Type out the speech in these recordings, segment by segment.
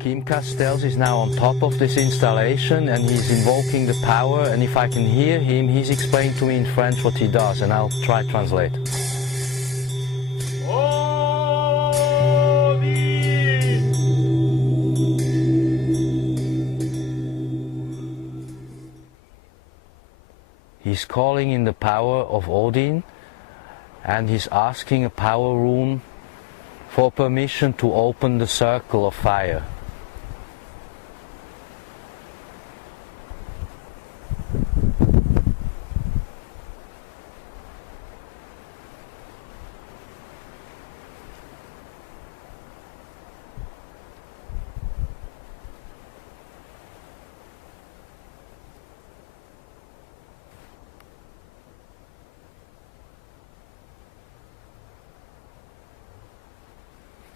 Kim Castells is now on top of this installation and he's invoking the power, and if I can hear him, he's explaining to me in French what he does, and I'll try to translate. He's calling in the power of Odin, and he's asking a power rune for permission to open the circle of fire.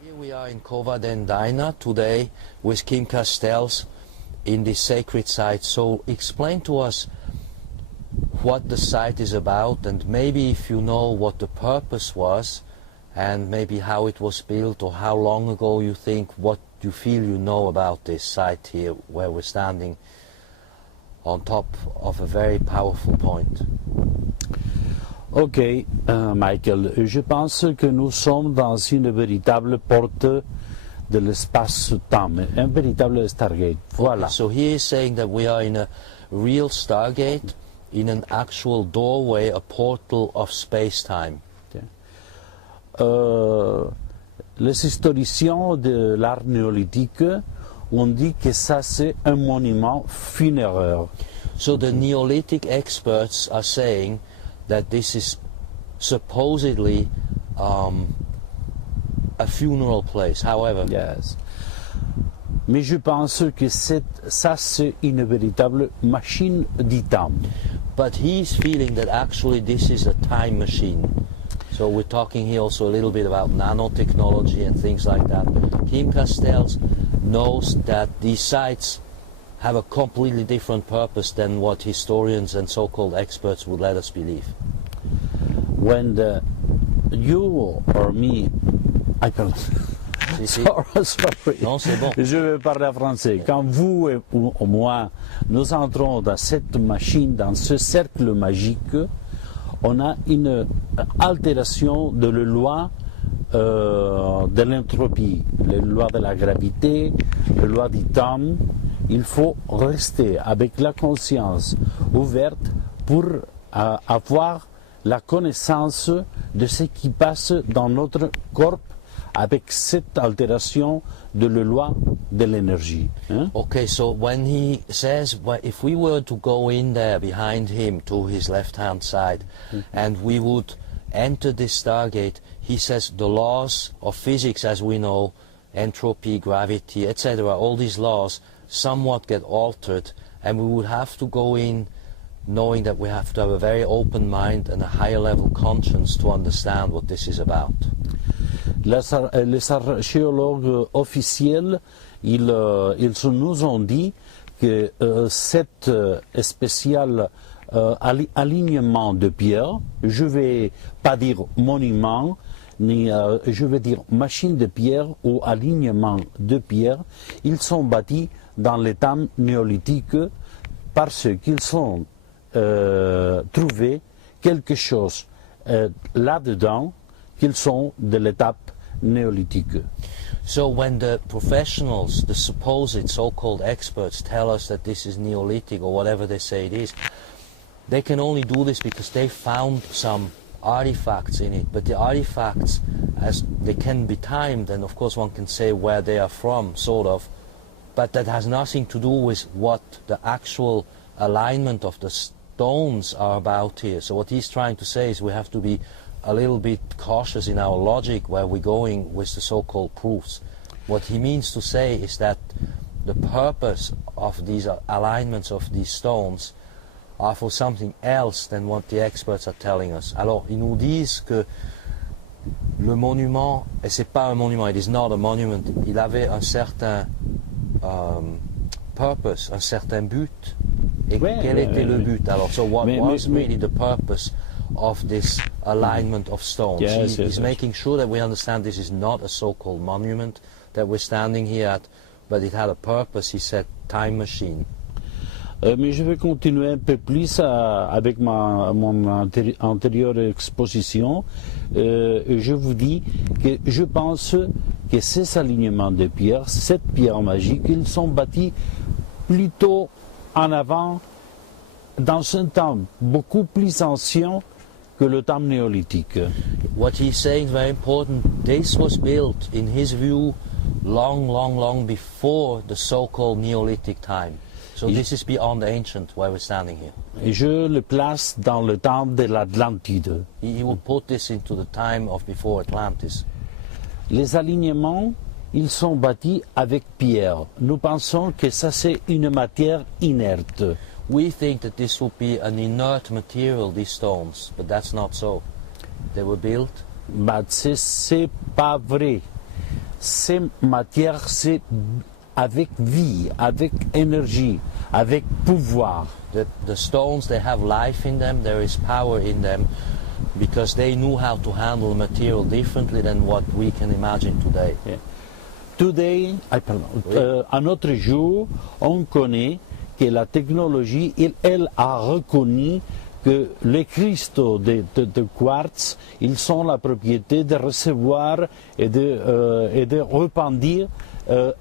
Here we are in Cova Den Daina today with Kim Castells in this sacred site. So explain to us what the site is about, and maybe if you know what the purpose was, and maybe how it was built, or how long ago you think, what you feel you know about this site here where we're standing on top of a very powerful point. Ok, Michael, je pense que nous sommes dans une véritable porte de l'espace-temps, un véritable Stargate. Voilà. Okay, so he is saying that we are in a real Stargate, in an actual doorway, a portal of space-time. Les historiens de l'art néolithique ont dit que ça c'est un monument funéraire. So the Neolithic experts are saying that this is supposedly a funeral place, however. Yes. Mais je pense que ça c'est une véritable machine du temps. But he's feeling that actually this is a time machine. So we're talking here also a little bit about nanotechnology and things like that. Kim Castells knows that these sites have a completely different purpose than what historians and so-called experts would let us believe. When you or me, sorry. Non, c'est bon. Je vais parler en français. Quand vous ou moi, nous entrons dans cette machine, dans ce cercle magique, on a une altération de la loi de l'entropie, les lois de la gravité, les lois du temps. Il faut rester avec la conscience ouverte pour avoir la connaissance de ce qui passe dans notre corps avec cette altération de la loi de l'énergie. Hein? Okay, so when he says, well, if we were to go in there behind him to his left-hand side and we would enter this Stargate, he says the laws of physics as we know, entropy, gravity, etc., all these laws somewhat get altered, and we would have to go in knowing that we have to have a very open mind and a higher level conscience to understand what this is about. Les archéologues officiels, ils nous ont dit que cet spécial alignement de pierre, je ne vais pas dire monument, ni je vais dire machine de pierre ou alignement de pierre, ils sont bâtis dans les temps néolithiques parce qu'ils ont trouvé quelque chose là-dedans qu'ils sont de l'étape néolithique. So when the professionals, the supposed so-called experts, tell us that this is Neolithic or whatever they say it is, they can only do this because they found some artifacts in it. But the artifacts, as they can be timed, and of course one can say where they are from, sort of, but that has nothing to do with what the actual alignment of the stones are about here. So what he's trying to say is we have to be a little bit cautious in our logic where we're going with the so-called proofs. What he means to say is that the purpose of these alignments of these stones are for something else than what the experts are telling us. Alors, ils nous disent que le monument, et c'est pas un monument, it is not a monument, il avait un certain purpose, un certain but. Et quel était le but? Alors, so what was really the purpose of this alignment of stones? Yes, he's making sure that we understand this is not a so-called monument that we're standing here at, but it had a purpose. He said time machine. Mais je vais continuer un peu plus avec mon antérieure exposition. Je vous dis que je pense que ces alignements de pierres, cette pierre magique, ils sont bâtis plutôt en avant, dans un temps beaucoup plus ancien que le temps néolithique. What he's saying is very important. This was built, in his view, long before the so-called Neolithic time. So this is beyond ancient, where we're standing here. Et je le place dans le temps de l'Atlantide. He will put this into the time of before Atlantis. Les alignements, ils sont bâtis avec pierre. Nous pensons que ça c'est une matière inerte. We think that this will be an inert material, these stones, but that's not so. They were built. Bah, c'est pas vrai. Ces matières, c'est avec vie, avec énergie, avec pouvoir. The stones, they have life in them, there is power in them, because they knew how to handle the material differently than what we can imagine today. Yeah. Today, à notre jour, on connaît que la technologie, elle a reconnu que les cristaux de quartz, ils sont la propriété de recevoir et de repentir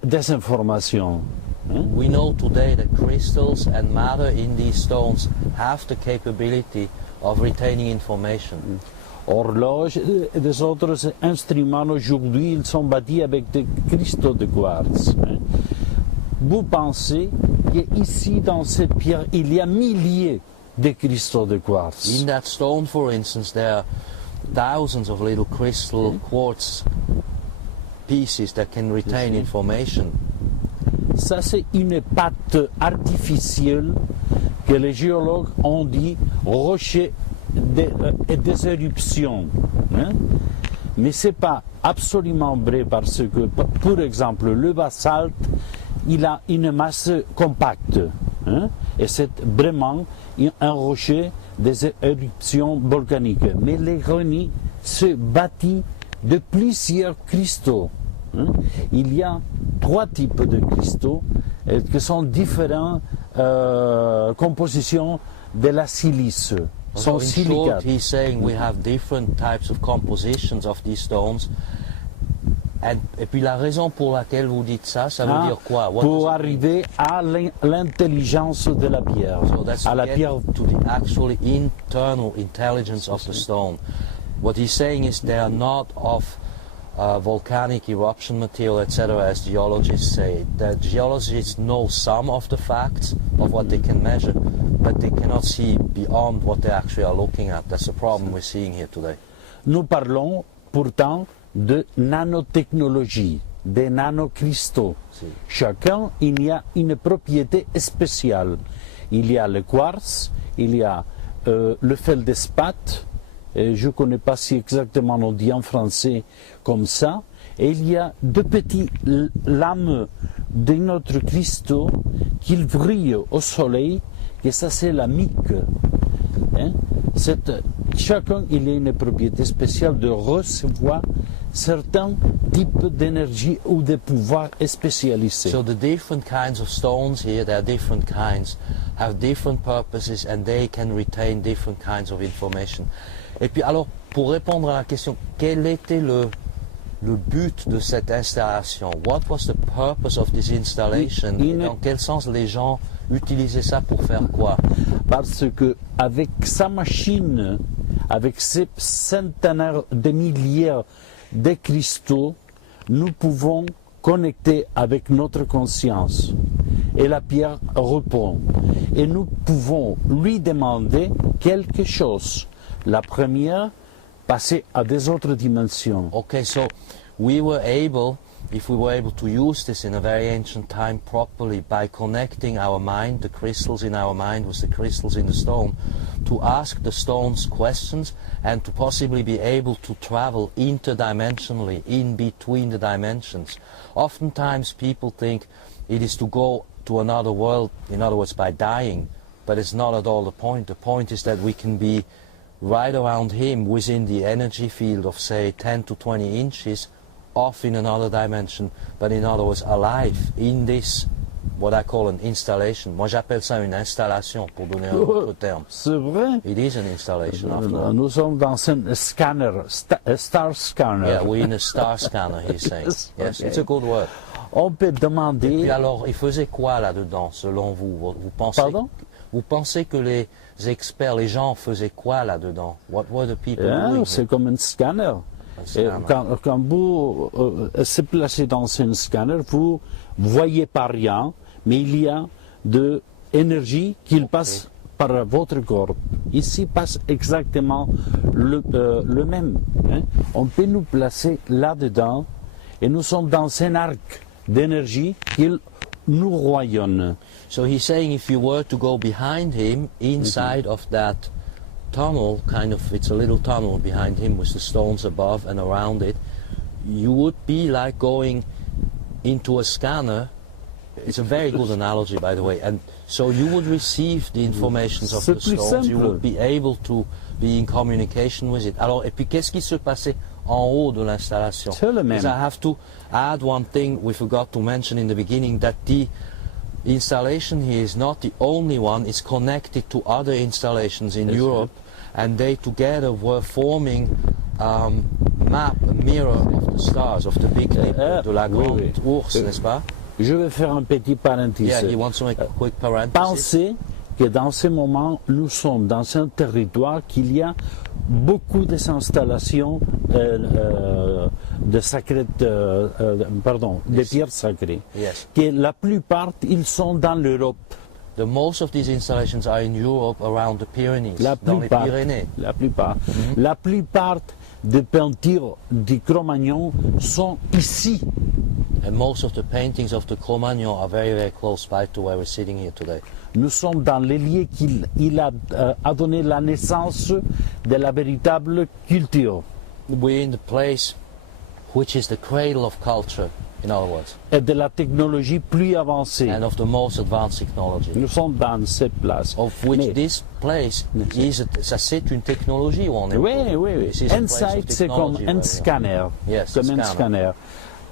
des informations. We know today that crystals and matter in these stones have the capability of retaining information. Horloges et des autres instruments aujourd'hui, ils sont bâtis avec des cristaux de quartz. Vous pensez qu'ici, dans cette pierre, il y a milliers de cristaux de quartz. In that stone, for instance, there are thousands of little crystal quartz pieces that can retain information. Ça, c'est une pâte artificielle que les géologues ont dit rocher et des éruptions. Mais ce n'est pas absolument vrai parce que, par exemple, le basalte, il a une masse compacte. Et c'est vraiment un rocher des éruptions volcaniques. Mais les granits se bâtit de plusieurs cristaux. Il y a 3 types de cristaux qui sont différentes compositions de la silice. So in short, he's saying we have different types of compositions of these stones. Et puis la raison pour laquelle vous dites ça, ça veut dire quoi? Pour arriver à l'intelligence de la pierre. So that's à la pierre. To the actually internal intelligence of the stone. What he's saying is they are not of volcanic eruption material, etc., as geologists say. The geologists know some of the facts of what they can measure, but they cannot see beyond what they actually are looking at. That's the problem we're seeing here today. Nous parlons pourtant de nanotechnologie, des nanocristaux. Si. Chacun, il y a une propriété spéciale. Il y a le quartz, il y a le feldespat, je ne connais pas si exactement on dit en français comme ça, et il y a 2 petits lames de notre cristaux qui brillent au soleil, et ça c'est la mique. Chacun il a une propriété spéciale de recevoir certains types d'énergie ou de pouvoirs spécialisés. So the different kinds of stones here, there are different kinds, have different purposes and they can retain different kinds of information. Et puis alors, pour répondre à la question, quel était le but de cette installation? What was the purpose of this installation? Et dans quel sens les gens utilisaient ça pour faire quoi? Parce que avec sa machine, avec ses centenaires de milliers de cristaux, nous pouvons connecter avec notre conscience. Et la pierre répond. Et nous pouvons lui demander quelque chose. La première, passer à des autres dimensions. Okay, so we were able, if we were able to use this in a very ancient time properly by connecting our mind, the crystals in our mind with the crystals in the stone, to ask the stones questions and to possibly be able to travel interdimensionally, in between the dimensions. Oftentimes people think it is to go to another world, in other words by dying, but it's not at all the point. The point is that we can be right around him within the energy field of say 10 to 20 inches off in another dimension, but in other words alive in this, what I call an installation. Moi j'appelle ça une installation pour donner un autre terme. C'est vrai. It is an installation after all. Nous sommes dans un scanner, star scanner. Yeah, we're in a star scanner, he's saying. Yes, Okay. it's a good word. On peut Et demander... puis alors, il faisait quoi là-dedans, selon vous? Vous pensez que les experts, les gens faisaient quoi là-dedans? What were the people doing? C'est comme un scanner. Et quand vous se placez dans un scanner, vous ne voyez pas rien, mais il y a de l'énergie qui passe par votre corps. Ici passe exactement le même. Hein. On peut nous placer là-dedans et nous sommes dans un arc d'énergie qui nous rayonne. So he's saying if you were to go behind him, inside of that tunnel, kind of, it's a little tunnel behind him with the stones above and around it, you would be like going into a scanner. It's a very good analogy, by the way. And so you would receive the informations of the stones, you would be able to be in communication with it. Alors, et puis qu'est-ce qui se passait en haut de l'installation? Because I have to add one thing we forgot to mention in the beginning, that the installation here is not the only one, it's connected to other installations in Europe, and they together were forming a mirror of the stars, of the big lip de la grande ours, n'est-ce pas? Je vais faire un petit parenthèse. Yeah, you want to make a quick parenthesis? Pensez que dans ce moment, nous sommes dans un territoire qu'il y a beaucoup d'installations de pierres sacrées. Yes. Que la plupart, ils sont dans l'Europe. Most of these installations are in Europe, around the Pyrenees, dans les Pyrénées. La plupart. La plupart des peintures du Cro-Magnon sont ici. And most of the paintings of the Cro-Magnon are very, very close by to where we're sitting here today. Nous sommes dans les lieux qu'il a donné la naissance de la véritable culture. We're in the place which is the cradle of culture, in other words. Et de la technologie plus avancée. And of the most advanced technology. Nous sommes dans cette place. Of which this place is, ça c'est une technologie où on est. Oui. Inside, c'est comme un scanner. Yes, comme un scanner.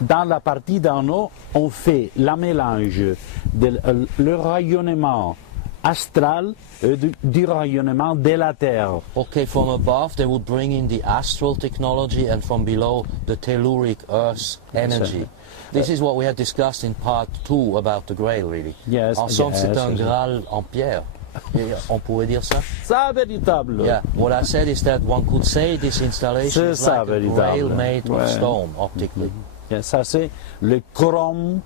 Dans la partie d'en haut, on fait la mélange le rayonnement astral et du rayonnement de la Terre. Okay, from above they would bring in the astral technology, and from below the telluric Earth energy. This is what we had discussed in part 2 about the Grail, really. Yes. En somme, c'est un Graal en pierre. On pourrait dire ça? Ça, véritable. Yeah, what I said is that one could say this installation is like a Grail made of stone, optically. Yeah, ça, c'est le chrome,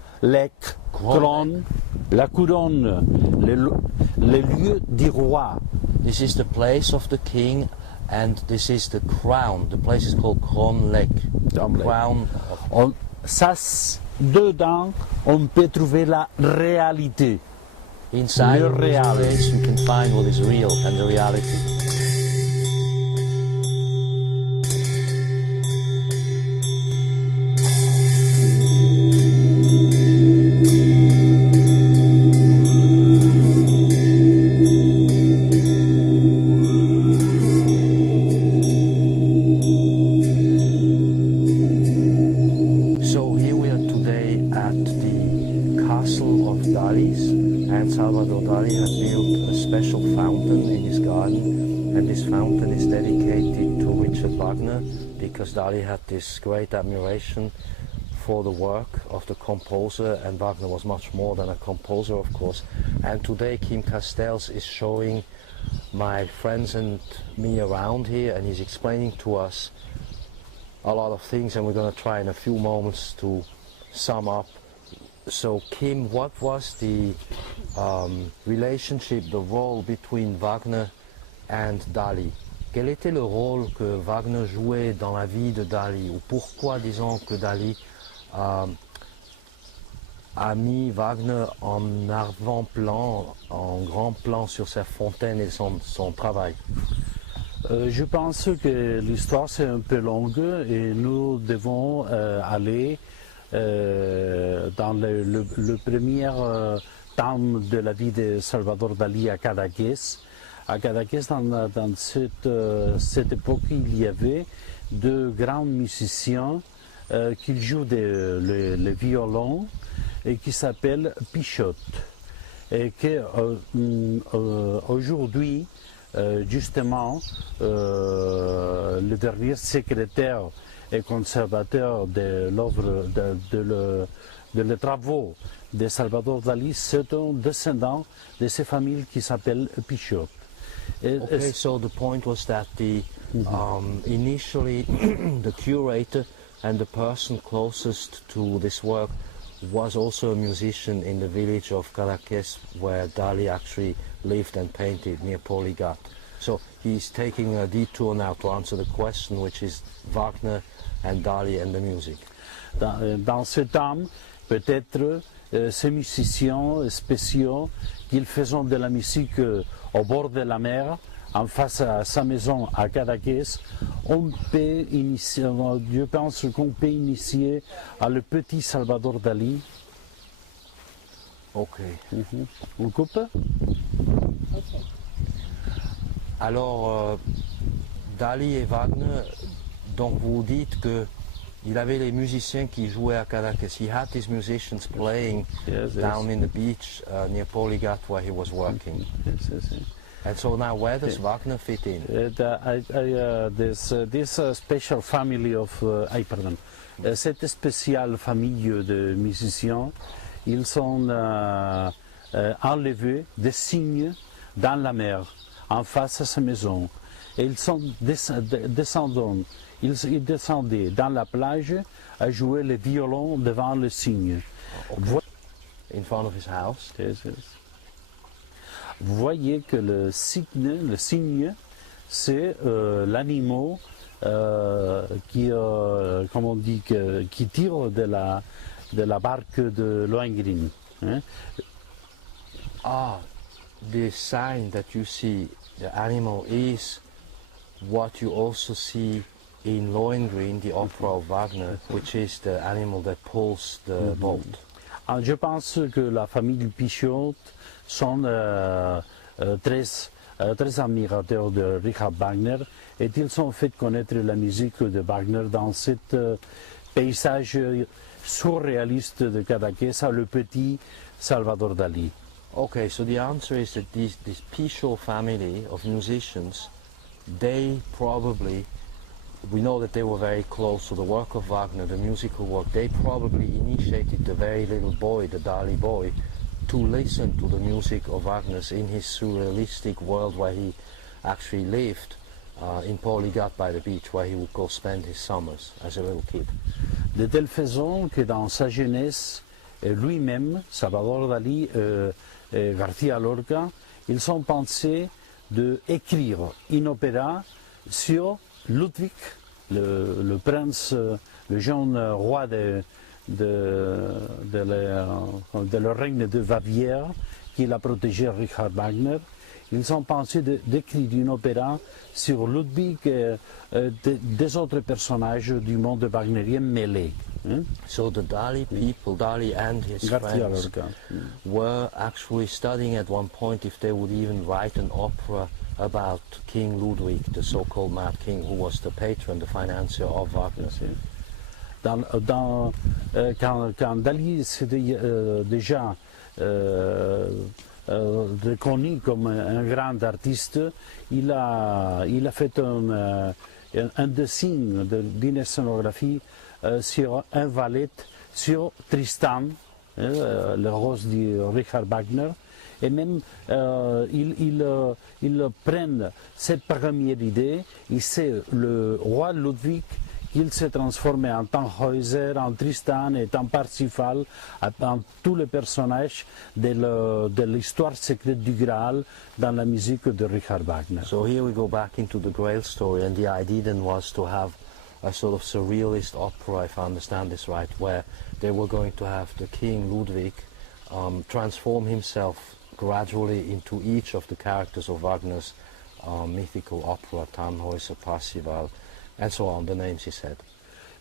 couronne, la couronne, le lieu du roi. This is the place of the king, and this is the crown. The place is called Kronlek. Crown. Ça, dedans, on peut trouver la réalité. Inside le réel. Place, you can find what is real and the reality. Dali had built a special fountain in his garden, and this fountain is dedicated to Richard Wagner, because Dali had this great admiration for the work of the composer, and Wagner was much more than a composer, of course. And today Kim Castells is showing my friends and me around here, and he's explaining to us a lot of things, and we're going to try in a few moments to sum up. So Kim, what was the relationship, the role between Wagner and Dali? Quel était le rôle que Wagner jouait dans la vie de Dali, ou pourquoi, disons, que Dali a mis Wagner en avant-plan, en grand plan sur sa fontaine et son travail? Je pense que l'histoire c'est un peu longue et nous devons aller dans le premier temps de la vie de Salvador Dali à Cadaqués. À Cadaqués, dans cette époque, il y avait de grands musiciens qu'il joue le violon et qui s'appelle Pichotte. Et qu'aujourd'hui, justement, le dernier secrétaire et conservateur de l'œuvre, les travaux de Salvador Dali, c'est un descendant de ces familles qui s'appelle Pichotte. Okay, so the point was that initially the curator and the person closest to this work was also a musician in the village of Caracas, where Dali actually lived and painted near Poligat. So he's taking a detour now to answer the question, which is Wagner and Dali and the music. Dans ce temps, peut-être ces musiciens spéciaux qu'ils faisaient de la musique au bord de la mer, en face à sa maison à Caracas, on peut initier, je pense qu'on peut initier à le petit Salvador Dali. Ok. On coupe? Alors, Dali et Wagner, donc vous dites que il avait les musiciens qui jouaient à Caracas. He had these musicians playing down in the beach near Poligat where he was working. Yes. And so now where does Wagner fit in? This special family of, cette spéciale famille de musiciens, ils sont enlevés des cygnes dans la mer, en face à sa maison. Et ils sont descendaient dans la plage à jouer le violon devant le cygne. Okay. In front of his house? Yes. Vous voyez que le cygne, c'est l'animal qui tire de la barque de Lohengrin. Hein? Ah, the sign that you see, the animal, is what you also see in Lohengrin, the opera of Wagner, which is the animal that pulls the boat. Ah, je pense que la famille Pichotte sont très admirateurs de Richard Wagner et ils ont fait connaître la musique de Wagner dans ce paysage surréaliste de Caracas, le petit Salvador Dali. Okay, so the answer is that this Pichot family of musicians, they probably, we know that they were very close to the work of Wagner, the musical work. They probably initiated the very little boy, the Dali boy, to listen to the music of Wagner's in his surrealistic world where he actually lived in Poligat by the beach, where he would go spend his summers as a little kid. De telle façon que dans sa jeunesse, lui-même, Salvador Dali et García Lorca, ils ont pensé d'écrire un opéra sur Ludwig, le prince, le jeune roi de le règne de Bavière, qui l'a protégé Richard Wagner. Ils ont pensé d'écrire un opéra sur Ludwig et des autres personnages du monde wagnerien mêlés. Hein? So the Dali people, Dali and his friends, were actually studying at one point if they would even write an opera about King Ludwig, the so-called Mad King, who was the patron, the financier of Wagner. Quand Dali s'était déjà reconnu comme un grand artiste, il a fait un dessin d'une scénographie sur un valet, sur Tristan, le rose de Richard Wagner, et même ils prennent cette première idée, et c'est le roi Ludwig qu'il s'est transformé en Tannhäuser, en Tristan et en Parsifal, en tous les personnages de l'histoire secrète du Graal dans la musique de Richard Wagner. So here we go back into the Grail story, and the idea then was to have a sort of surrealist opera, if I understand this right, where they were going to have the King Ludwig transform himself gradually into each of the characters of Wagner's mythical opera, Tannhäuser, Parsifal, and so on, the names he said.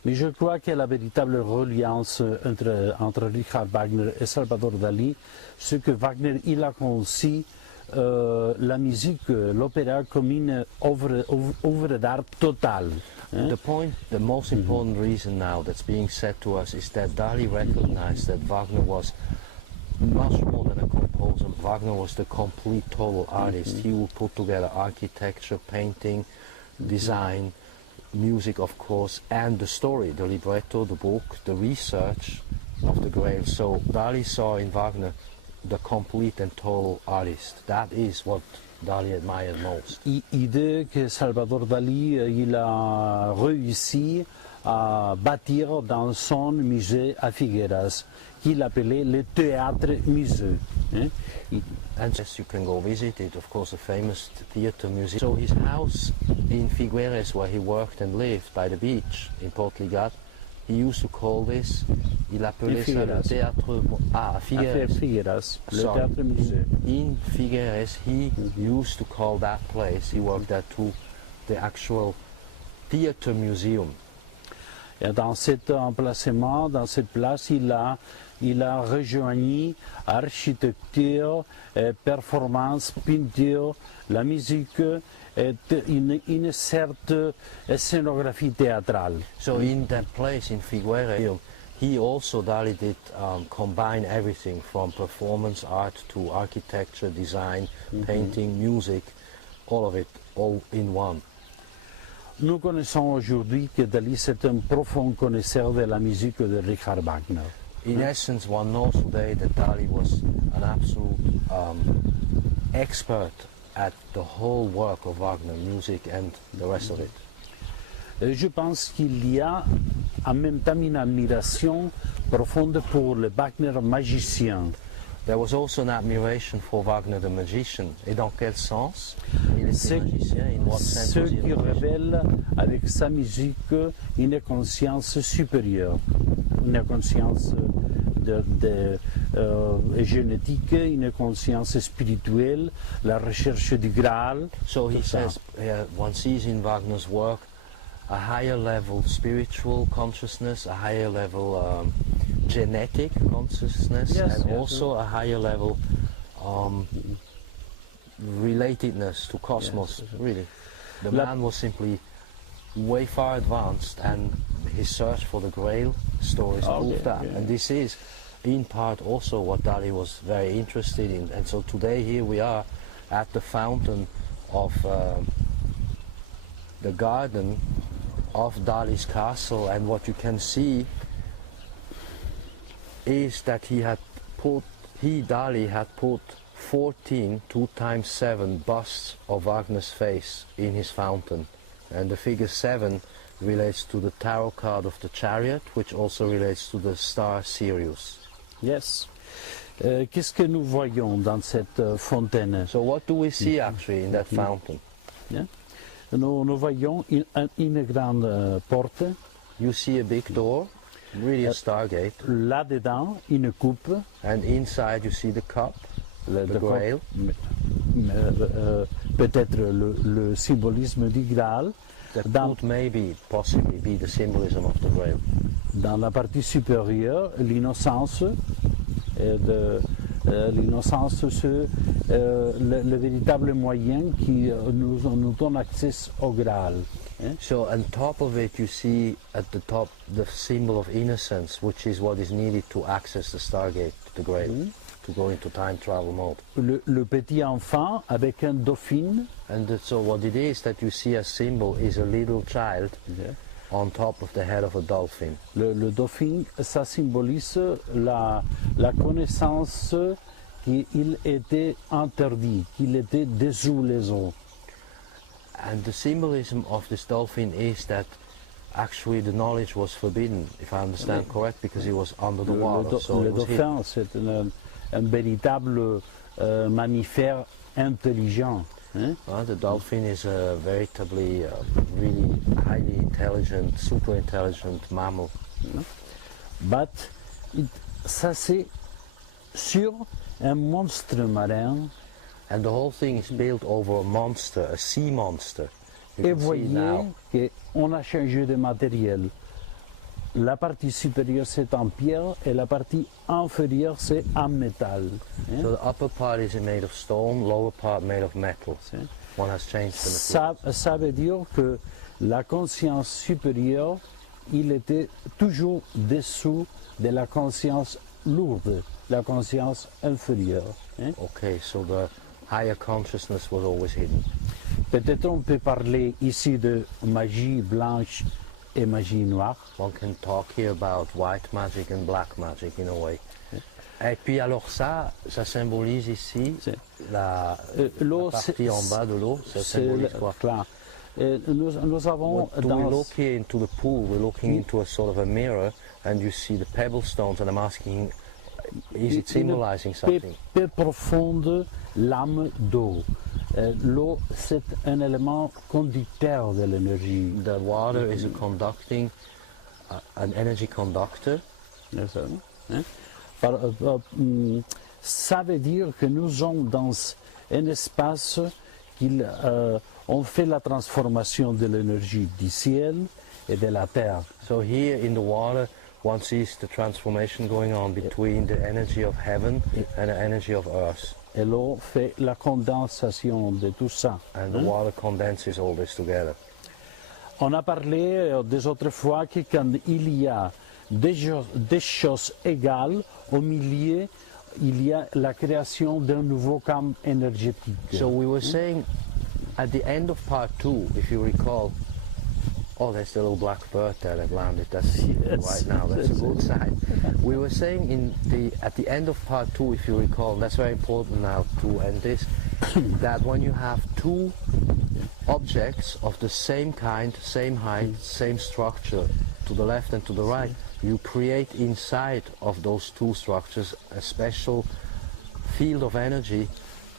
Mais je crois que la véritable reliance entre Richard Wagner et Salvador Dali, c'est que Wagner il a conçu la musique, l'opéra comme une œuvre d'art totale. The most important reason now that's being said to us is that Dali recognized that Wagner was much more than a composer. Wagner was the complete total artist. He would put together architecture, painting, design, music of course, and the story, the libretto, the book, the research of the Grail. So Dali saw in Wagner the complete and total artist. That is what Dali admired most. Idée que Salvador Dali il a réussi à bâtir dans son musée à Figueras, qu'il appelait le théâtre-musée. And yes, you can go visit it, of course, a famous theatre museum. So his house in Figueres, where he worked and lived by the beach in Portligat, he used to call this, il appelait ça le théâtre, Figueras, le théâtre-musée. In Figueres, he used to call that place, he worked there too, the actual theatre museum. Et dans cet emplacement, dans cette place, il a rejoint architecture, performance, peinture, la musique et une certaine scénographie théâtrale. So in that place in Figueres, he also, Dali did combine everything from performance art to architecture, design, painting, music, all of it, all in one. Nous connaissons aujourd'hui que Dali est un profond connaisseur de la musique de Richard Wagner. In essence, one knows today that Dali was an absolute expert at the whole work of Wagner, music and the rest of it. Je pense qu'il y a en même temps une admiration profonde pour le Wagner magicien. There was also an admiration for Wagner the magician. Et dans quel sens? Il était magicien. In what sense was he a qui magician? révèle avec sa musique une conscience supérieure, une conscience génétique, une conscience spirituelle, la recherche du Graal. So he says, one sees in Wagner's work a higher level spiritual consciousness, a higher level genetic consciousness, also a higher level relatedness to cosmos, really. The man was simply way far advanced, and his search for the Grail stories proved that. And this is, in part, also what Dali was very interested in. And so today here we are at the fountain of the garden of Dali's castle, and what you can see is that Dali had put 14 2 times 7 busts of Wagner's face in his fountain, and the figure 7 relates to the tarot card of the Chariot, which also relates to the star Sirius. Yes. Qu'est-ce que nous voyons dans cette fontaine? So what do we see actually in that fountain? Yeah. Nous voyons une grande porte. You see a big door, really a Stargate. Là-dedans, une coupe. And inside you see the cup, the Grail. Peut-être le symbolisme du Graal. That could maybe, possibly be the symbolism of the Grail. Dans la partie supérieure, l'innocence. L'innocence, c'est le véritable moyen qui nous donne accès au Graal. So on top of it you see at the top the symbol of innocence, which is what is needed to access the Stargate, the Grail, to go into time travel mode. Le petit enfant avec un dauphin. And so what it is that you see as symbol is a little child on top of the head of a dolphin. Le dauphin, ça symbolise la connaissance qu'il était interdit, qu'il était dessous les eaux. And the symbolism of this dolphin is that actually the knowledge was forbidden, if I understand correct, because he was under the water. Le dauphin, c'est un véritable mammifère intelligent. The dolphin is a veritably, really highly intelligent, super intelligent mammal. But ça c'est sur un monstre marin. And the whole thing is built over a monster, a sea monster. Et voyez qu'on a changé de matériel. La partie supérieure c'est en pierre et la partie inférieure c'est en métal. So the upper part is made of stone, lower part made of metal. One has changed the material. Ça veut dire que la conscience supérieure, il était toujours dessous de la conscience lourde, la conscience inférieure. Hein? Okay, so the higher consciousness was always hidden. Peut-être on peut parler ici de magie blanche et magie noire. One can talk here about white magic and black magic in a way. Et puis alors ça symbolise ici la partie en bas de l'eau, ça symbolise quoi? Clair. Nous avons When we look here into the pool, we're looking into a sort of a mirror and you see the pebble stones and I'm asking, is it symbolizing something? Peu profonde lame d'eau. L'eau, c'est un élément conducteur de l'énergie. The water is a conducting, an energy conductor. Hein? Ça veut dire que nous sommes dans un espace on fait la transformation de l'énergie du ciel et de la terre. So here in the water, one sees the transformation going on between the energy of heaven and the energy of earth. Et l'eau fait la condensation de tout ça. And the water condenses all this together. On a parlé des autres fois que quand il y a des choses égales, au milieu, il y a la création d'un nouveau camp énergétique. So we were saying at the end of part 2, if you recall, oh, there's the little black bird there that landed. That's right now. That's a good sign. We were saying at the end of part 2, if you recall, that's very important now to end this, that when you have two objects of the same kind, same height, same structure, to the left and to the right, you create inside of those two structures a special field of energy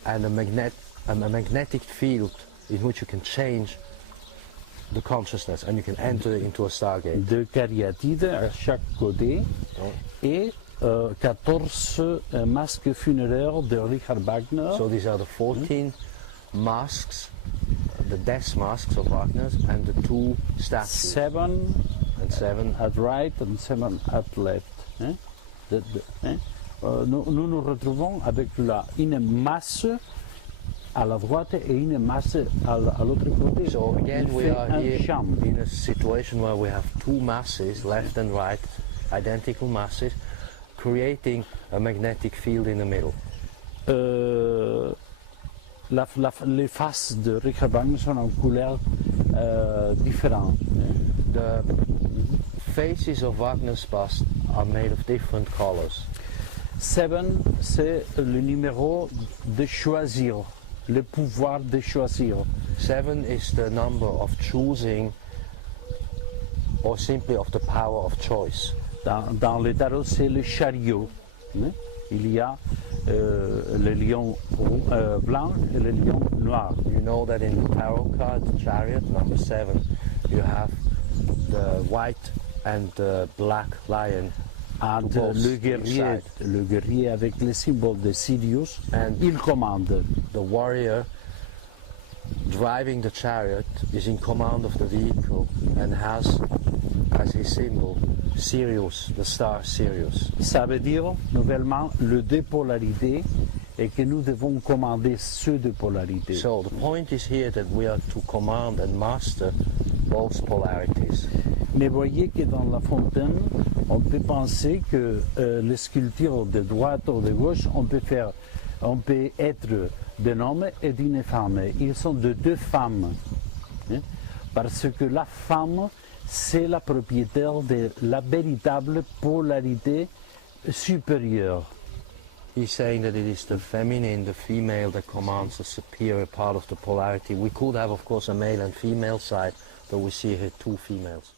and a magnetic field in which you can change the consciousness and you can enter into a Stargate. De cariatides à chaque côté et 14 masques funéraires de Richard Wagner. So these are the 14 masks, the death masks of Wagner's, and the two statues. 7 at right and 7 at left. Hein? Nous retrouvons avec une masse à la droite et une masse à l'autre côté. So again we are here in a situation where we have two masses, left and right, identical masses, creating a magnetic field in the middle. Les faces de Richard Wagner sont en couleurs différentes. The faces of Wagner's bust are made of different colors. 7, c'est le numéro de choisir, le pouvoir de choisir. 7 is the number of choosing, or simply of the power of choice. Dans le tarot, c'est le chariot. Il y a le lion blanc et le lion noir. You know that in the tarot card, the chariot, number 7, you have the white and the black lion. And le guerrier avec le symbole de Sirius, and il commande. The warrior driving the chariot is in command of the vehicle and has as his symbol Sirius, the star Sirius. Ça veut dire nouvellement le deux polarités et que nous devons commander ce deux polarités. So the point is here that we are to command and master both polarities. Mais voyez que dans la fontaine, on peut penser que les sculptures de droite ou de gauche, on peut être d'un homme et d'une femme. Ils sont de deux femmes. Hein? Parce que la femme, c'est la propriétaire de la véritable polarité supérieure. He's saying that it is the feminine, the female, that commands the superior part of the polarity. We could have, of course, a male and female side, but we see here two females.